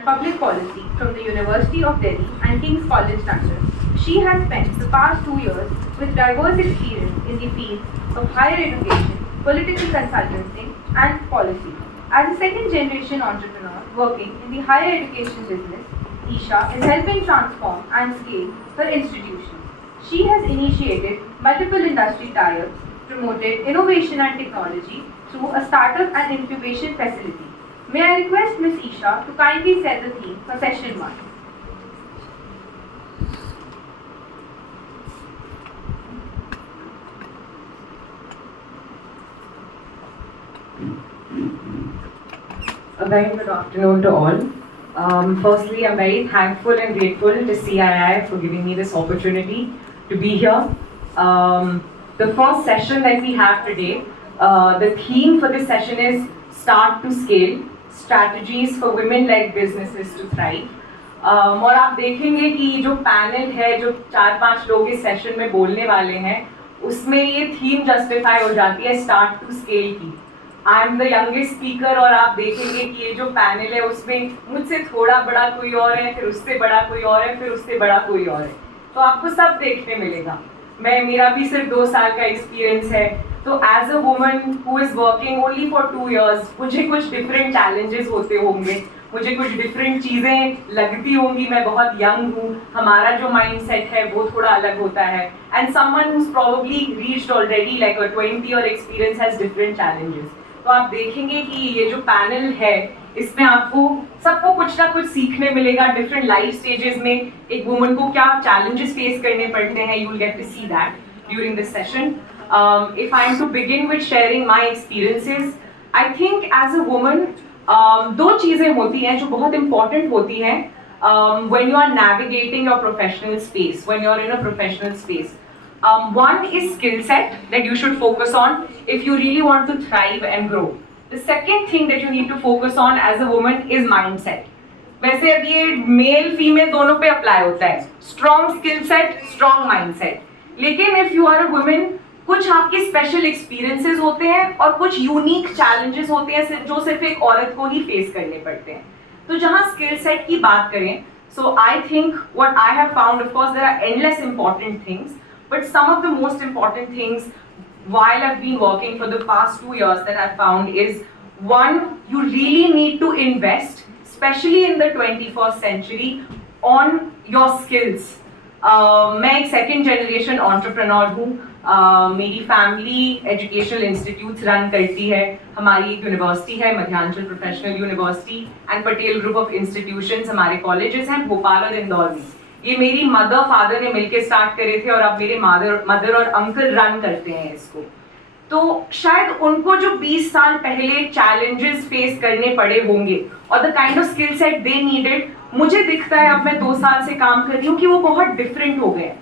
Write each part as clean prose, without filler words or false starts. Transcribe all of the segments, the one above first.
and Public Policy from the University of Delhi and King's College London. She has spent the past 2 years with diverse experience in the fields of higher education, political consulting, and policy. As a second-generation entrepreneur working in the higher education business, Isha is helping transform and scale her institution. She has initiated multiple industry tie-ups, promoted innovation and technology through a startup and incubation facility. May I request Ms. Isha to kindly set the theme for session 1. A very good afternoon to all. Firstly, I'm very thankful and grateful to CII for giving me this opportunity to be here. The first session that we have today, the theme for this session is Start to Scale, Strategies for Women-led Businesses to Thrive. और आप देखेंगे कि जो panel है, जो 4-5 लोग इस session में बोलने वाले हैं, उसमें ये थीम जस्टिफाई हो जाती है स्टार्ट टू स्केल की. I am the youngest speaker और आप देखेंगे कि ये जो पैनल है उसमें मुझसे थोड़ा बड़ा कोई और है, फिर उससे बड़ा कोई और है, फिर उससे बड़ा कोई और है. तो आपको सब देखने मिलेगा. मेरा भी सिर्फ 2 साल का एक्सपीरियंस है. तो as a woman who is working only for 2 years, मुझे कुछ डिफरेंट चैलेंजेस होते होंगे, मुझे कुछ डिफरेंट चीज़ें लगती होंगी. मैं बहुत यंग हूँ, हमारा जो माइंड सेट है वो थोड़ा अलग होता है. And someone whose probably reached already like a 20 year experience has different challenges. तो आप देखेंगे कि ये जो पैनल है इसमें आपको सबको कुछ ना कुछ सीखने मिलेगा. डिफरेंट लाइफ स्टेजेस में एक वुमन को क्या चैलेंजेस फेस करने पड़ते हैं, you will get to see that during this session. If I am to begin with sharing my experiences, I think as a woman, 2 चीज़ें होती हैं जो बहुत important होती हैं when you are navigating your professional space, when you are in a professional space. One is skill set that you should focus on if you really want to thrive and grow. The second thing that you need to focus on as a woman is mindset. वैसे अब ये male female दोनों पे apply होता है, strong skill set, strong mind set. लेकिन if you are a women, कुछ आपके स्पेशल एक्सपीरियंसेस होते हैं और कुछ यूनिक चैलेंजेस होते हैं जो सिर्फ एक औरत को ही फेस करने पड़ते हैं. तो जहाँ स्किल सेट की बात करें, so I think what I have found, of course there are endless important things, but some of the most important things while I've been working for the past 2 years that I've found is, one, you really need to invest, especially in the 21st century, on your skills. मैं एक second generation entrepreneur हूँ. मेरी family educational institutes run करती है. हमारी एक university है, Madhyanchal professional university, and Patel group of institutions हमारे कॉलेजेस हैं भोपाल और इंदौर में. ये मेरी मदर फादर ने मिलके स्टार्ट करे थे और अब मेरे मदर और अंकल रन करते हैं इसको. तो शायद उनको जो 20 साल पहले चैलेंजेस फेस करने पड़े होंगे और the kind of skill set they needed, मुझे दिखता है अब मैं 2 साल से काम कर रही हूँ कि वो बहुत डिफरेंट हो गए.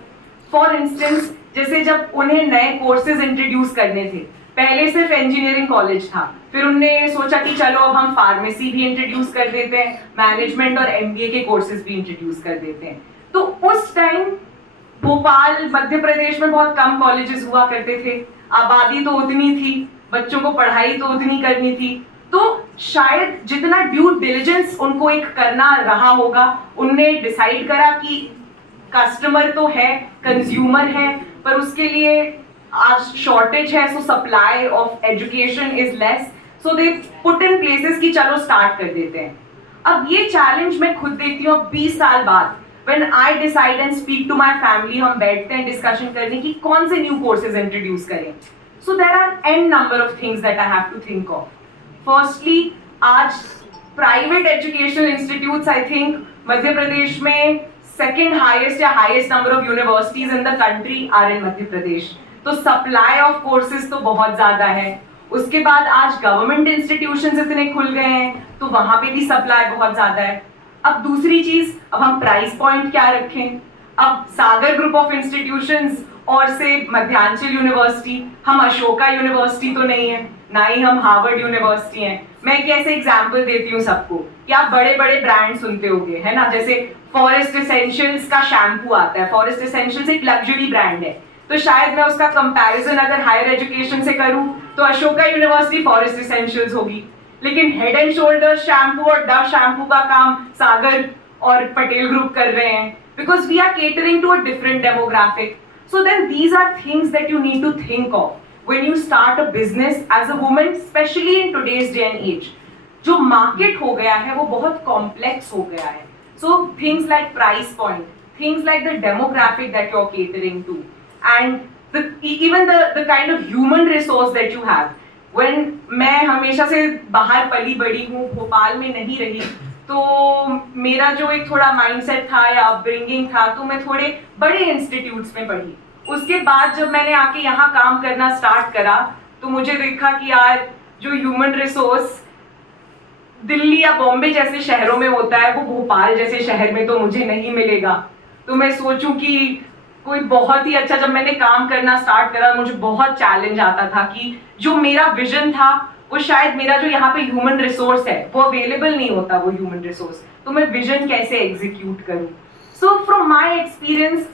फॉर इंस्टेंस, जैसे जब उन्हें नए कोर्सेज इंट्रोड्यूस करने थे, पहले सिर्फ इंजीनियरिंग कॉलेज था, फिर उन्होंने सोचा कि चलो अब हम फार्मेसी भी इंट्रोड्यूस कर देते हैं, मैनेजमेंट और MBA के कोर्सेज भी इंट्रोड्यूस कर देते हैं. तो उस टाइम भोपाल मध्य प्रदेश में बहुत कम कॉलेजेस हुआ करते थे, आबादी तो उतनी थी, बच्चों को पढ़ाई तो उतनी करनी थी. तो शायद जितना ड्यू डिलिजेंस उनको एक करना रहा होगा, उनने डिसाइड करा कि कस्टमर तो है, कंज्यूमर है, पर उसके लिए आज शॉर्टेज है, सो supply of education is less, so they put in places कि चलो स्टार्ट कर देते हैं. अब ये चैलेंज मैं खुद देखती हूँ 20 साल बाद. When I decide and speak to my family, हम बैठते हैं डिस्कशन करने की कौन से न्यू कोर्सेज इंट्रोड्यूस करें. So there are n number of things that I have to think of. Firstly, आज private educational institutes I think Madhya Pradesh में सेकेंड हाईएस्ट या highest number of universities in the country are in Madhya Pradesh. तो supply of courses तो बहुत ज्यादा है. उसके बाद आज गवर्नमेंट इंस्टीट्यूशंस इतने खुल गए हैं तो वहां पे भी सप्लाई बहुत ज्यादा है. अब दूसरी चीज, अब हम प्राइस पॉइंट क्या रखें. अब सागर ग्रुप ऑफ इंस्टीट्यूशंस और से मध्यांचल यूनिवर्सिटी, हम अशोका यूनिवर्सिटी तो नहीं है, ना ही हम हार्वर्ड यूनिवर्सिटी हैं. मैं एक ऐसे एग्जाम्पल देती हूँ सबको कि आप बड़े बड़े ब्रांड सुनते होंगे, है ना, जैसे फॉरेस्ट एसेंशियल्स का शैम्पू आता है. फॉरेस्ट एसेंशियल्स एक लग्जरी ब्रांड है, तो शायद मैं उसका कंपैरिजन अगर हायर एजुकेशन से करूँ तो अशोका यूनिवर्सिटी फॉरेस्ट एसेंशियल्स होगी. लेकिन हेड एंड शोल्डर्स शैम्पू और डव शैम्पू का काम सागर और पटेल ग्रुप कर रहे हैं, because we are catering to a different demographic. So then these are things that you need to think of when you start a business as a woman, especially in today's day and age. जो market हो गया है वो बहुत complex हो गया है. So things like price point, things like the demographic that you're catering to, and even the kind of human resource that you have. When मैं हमेशा से बाहर पली बड़ी हूँ, भोपाल में नहीं रही, तो मेरा जो एक थोड़ा माइंडसेट था या अपब्रिंगिंग था, तो मैं थोड़े बड़े इंस्टीट्यूट्स में पढ़ी. उसके बाद जब मैंने आके यहाँ काम करना स्टार्ट करा तो मुझे देखा कि यार जो ह्यूमन रिसोर्स दिल्ली या बॉम्बे जैसे शहरों में होता है वो भोपाल जैसे शहर में तो मुझे नहीं मिलेगा. तो मैं सोचूं कि कोई बहुत ही अच्छा, जब मैंने काम करना स्टार्ट करा मुझे बहुत चैलेंज आता था कि जो मेरा विजन था वो शायद मेरा जो यहाँ पे ह्यूमन रिसोर्स है वो अवेलेबल नहीं होता, वो ह्यूमन रिसोर्स, तो मैं विजन कैसे एग्जीक्यूट करूँ. So from my experience,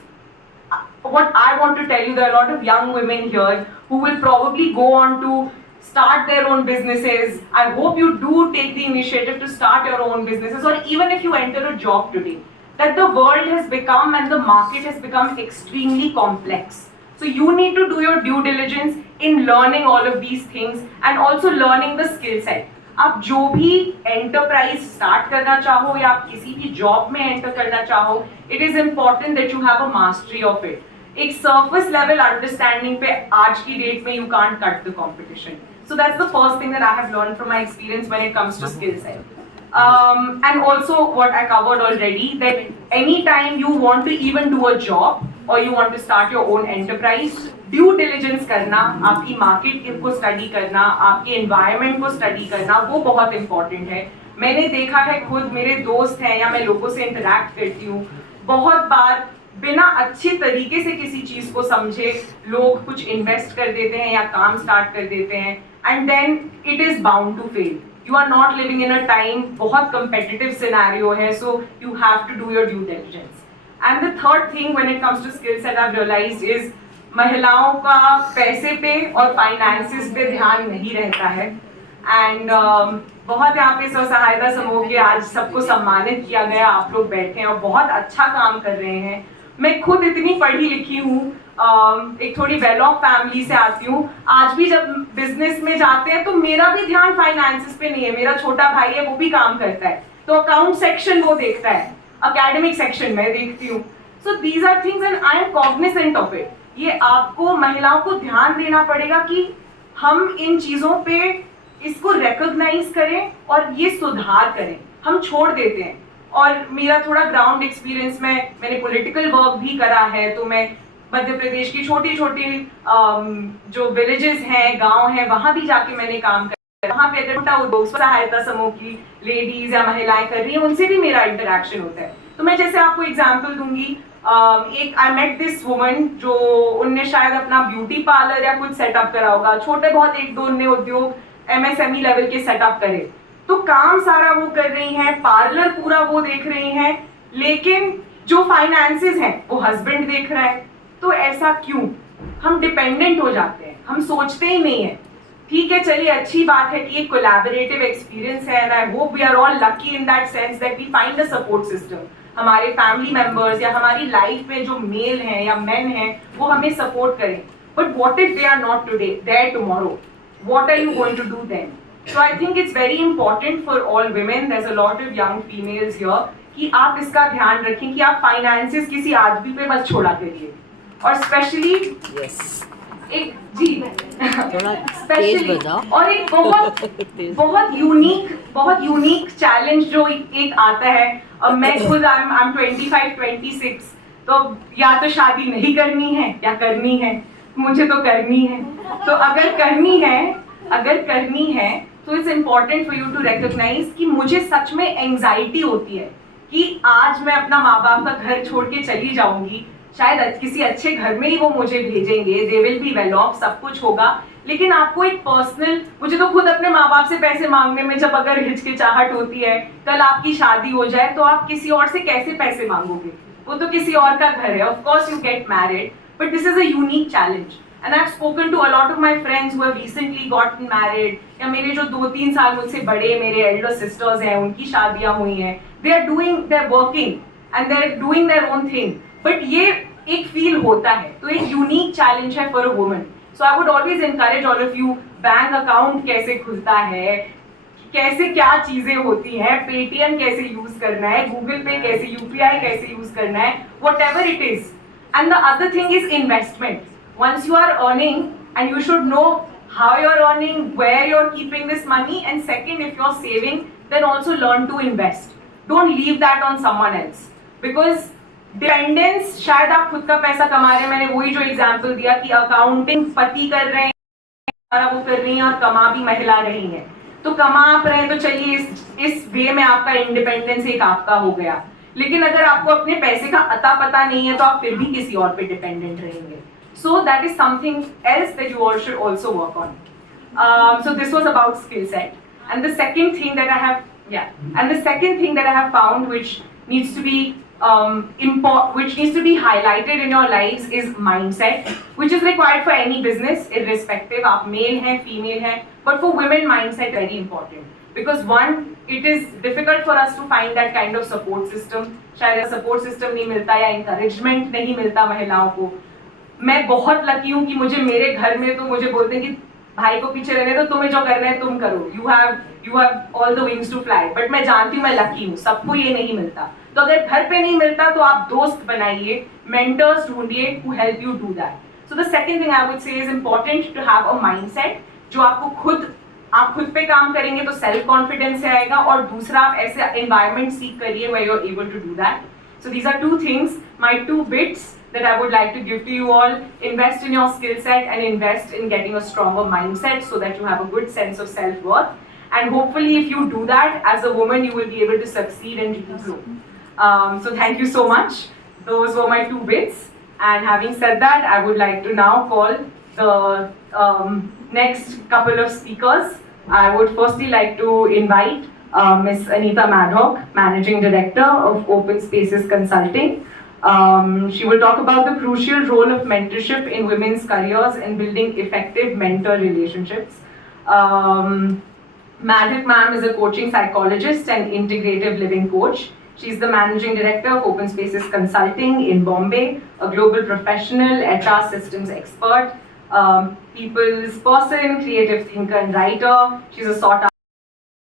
what I want to tell you, there are a lot of young women here who will probably go on to start their own businesses. I hope you do take the initiative to start your own businesses, or even if you enter a job today, that the world has become and the market has become extremely complex. So you need to do your due diligence in learning all of these things and also learning the skill set. आप जो भी enterprise start करना चाहो या आप किसी भी job में एंटर करना चाहो, it is important that you have a mastery of it. एक surface level understanding पे आज की डेट में you can't cut the competition. So that's the first thing that I have learned from my experience when it comes to skill set. And also what I covered already, that anytime you want to even do a job or you want to start your own enterprise, due diligence करना, आपकी market को study करना, आपके environment को study करना, वो बहुत important है. मैंने देखा है, खुद मेरे दोस्त हैं या मैं लोगों से interact करती हूँ, बहुत बार बिना अच्छे तरीके से किसी चीज को समझे लोग कुछ इन्वेस्ट कर देते हैं या काम स्टार्ट कर देते हैं, and then it is bound to fail. You are not living in a time, बहुत कंपेटिटिव सिनेरियो है, so you have to do your due diligence. And the third thing when it comes to skill set I have realised is महिलाओं का पैसे पे और finances पे ध्यान नहीं रहता है. एंड बहुत यहाँ पे स्व सहायता समूह के आज सबको सम्मानित किया गया, आप लोग बैठे हैं और बहुत अच्छा काम कर रहे हैं. मैं खुद इतनी पढ़ी लिखी हूँ, एक थोड़ी वेल ऑफ फैमिली से आती हूँ, आज भी जब बिजनेस में जाते हैं तो मेरा भी ध्यान फाइनेंसेस पे नहीं है. मेरा छोटा भाई है, वो भी काम करता है, तो अकाउंट सेक्शन वो देखता है, एकेडमिक सेक्शन मैं देखती हूँ. So these are things and I am cognizant of it. ये आपको महिलाओं को ध्यान देना पड़ेगा कि हम इन चीजों पे इसको रिकॉग्नाइज करें और ये सुधार करें. हम छोड़ देते हैं. और मेरा थोड़ा ग्राउंड एक्सपीरियंस में, मैंने पॉलिटिकल वर्क भी करा है, तो मैं मध्य प्रदेश की छोटी छोटी जो विलेजेस हैं, गांव हैं, वहां भी जाके मैंने काम किया. वहां पे अगर छोटा उद्योग सहायता समूह की लेडीज या महिलाएं कर रही हैं, उनसे भी मेरा इंटरेक्शन होता है. तो मैं जैसे आपको एग्जाम्पल दूंगी, एक आई मेट दिस वुमन जो उनने शायद अपना ब्यूटी पार्लर या कुछ सेटअप करा होगा, छोटे बहुत एक दो उनने उद्योग MSME लेवल के सेटअप करे, तो काम सारा वो कर रही हैं, पार्लर पूरा वो देख रही हैं, लेकिन जो फाइनेंसेस हैं वो हस्बैंड देख रहा है. तो ऐसा क्यों? हम डिपेंडेंट हो जाते हैं, हम सोचते ही नहीं है. ठीक है, चलिए अच्छी बात है कि एक कोलैबोरेटिव एक्सपीरियंस है, and I hope we are all lucky in that sense that we find a support system. हमारे फैमिली मेंबर्स या हमारी लाइफ में जो मेल हैं या मेन हैं वो हमें सपोर्ट करें. But what if they are not today, there tomorrow? What are you going to do then? So I think it's very important for all women. There's a lot of young females here कि आप इसका ध्यान रखें कि आप finances किसी आदमी पे मत छोड़ा करिए. और स्पेशली एक जी स्पेशली और एक बहुत यूनिक चैलेंज जो एक आता है. अब मैं खुद आई एम 25-26, तो या तो शादी नहीं करनी है या करनी है. मुझे तो करनी है. तो अगर करनी है तो it's important for you to recognise कि मुझे सच में एंजाइटी होती है कि आज मैं अपना माँ बाप का घर छोड़ के चली जाऊंगी, शायद किसी अच्छे घर में ही वो मुझे भेजेंगे, they will be well of, सब कुछ होगा, लेकिन आपको एक पर्सनल, मुझे तो खुद अपने माँ बाप से पैसे मांगने में जब अगर हिचकिचाहट होती है, कल आपकी शादी हो जाए तो आप किसी और से कैसे पैसे मांगोगे? वो तो किसी और का घर है. Of course you get married, but this is a unique challenge And I've spoken to a lot of my friends who have recently gotten married. या मेरे जो 2-3 साल मुझसे बड़े मेरे elder sisters हैं, उनकी शादियां हुई हैं. They're working and they're doing their own thing. But ये एक feel होता है. तो एक unique challenge है for a woman. So I would always encourage all of you, bank account कैसे खुलता है, कैसे क्या चीजें होती हैं, पेटीएम कैसे यूज करना है, गूगल पे कैसे, यूपीआई कैसे यूज करना है, whatever it is. And the other thing is investment. Once you are earning, and you should know how you're earning, where you're keeping this money, and second, if you're saving, then also learn to invest. Don't leave that on someone else. Because dependence, शायद आप खुद का पैसा कमा रहे हैं, मैंने वही जो एग्जांपल दिया कि अकाउंटिंग पति कर रहे हैं, सारा वो कर रही हैं और कमा भी महिला रही हैं, तो कमा आप रहे हैं तो चलिए इस वे में आपका इंडिपेंडेंस एक आपका हो गया. लेकिन अगर आपको अपने पैसे का अता पता नहीं है तो आप फिर भी किसी और पे डिपेंडेंट रहेंगे. So that is something else that you all should also work on. So this was about skill set. And the second thing that I have found which needs to be highlighted in your lives is mindset, which is required for any business, irrespective आप male हैं, female हैं, but for women mindset very important. Because one, it is difficult for us to find that kind of support system. शायद support system नहीं मिलता या encouragement नहीं मिलता महिलाओं को. मैं बहुत लकी हूँ कि मुझे मेरे घर में तो मुझे बोलते हैं कि भाई को पीछे रहने दो, तुम्हें जो करना है तुम करो, you have all the wings to fly. But मैं जानती हूँ मैं लकी हूँ, सबको ये नहीं मिलता. तो अगर घर पे नहीं मिलता तो आप दोस्त बनाइए, mentors ढूंढिए who help you do that. So the second thing I would say is important to have a mindset जो आप खुद पे काम करेंगे तो सेल्फ कॉन्फिडेंस से आएगा, और दूसरा आप ऐसे एनवायरनमेंट सीख करिए where you're able to do that. So these are two things, my 2 bits that I would like to give to you all. Invest in your skill set and invest in getting a stronger mindset so that you have a good sense of self-worth. And hopefully if you do that as a woman, you will be able to succeed and really grow. So thank you so much. Those were my 2 bits. And having said that, I would like to now call the next couple of speakers. I would firstly like to invite Ms. Anita Madhok, Managing Director of Open Spaces Consulting. She will talk about the crucial role of mentorship in women's careers and building effective mentor relationships. Madhok ma'am is a coaching psychologist and integrative living coach. She's the Managing Director of Open Spaces Consulting in Bombay, a global professional, HR systems expert, people's person, creative thinker and writer. She's a sought